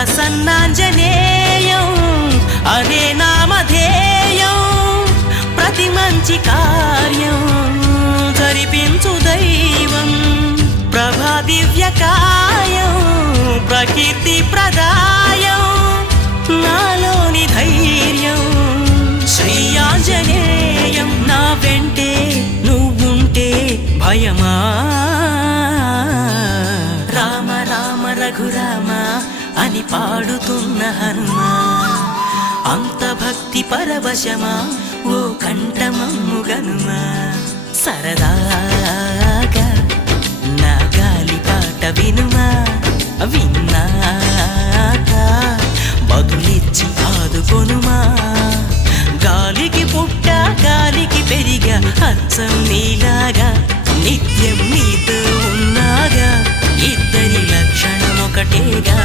ప్రసన్నాంజనేయం అనే నామధేయం ప్రతి మంచి కార్యం జరిపించు దైవం ప్రభా దివ్యకాయం ప్రకీర్తి ప్రదాయం నాలోని ధైర్యం శ్రీ ఆంజనేయం నా వెంటే నువ్వుంటే భయమా రామ రామ రఘురామ అని పాడుతున్న హనుమా అంత భక్తి పరవశమా ఓ కంఠమమ్ముగనుమా సరదాగా నా గాలి పాట వినుమా విన్నాక బదులిచ్చి ఆదుకొనుమా గాలికి పుట్ట గాలికి పెరిగా అచ్చం నీలాగా నిత్యం నీతో ఉన్నాగా ఇద్దరి లక్షణం ఒకటేగా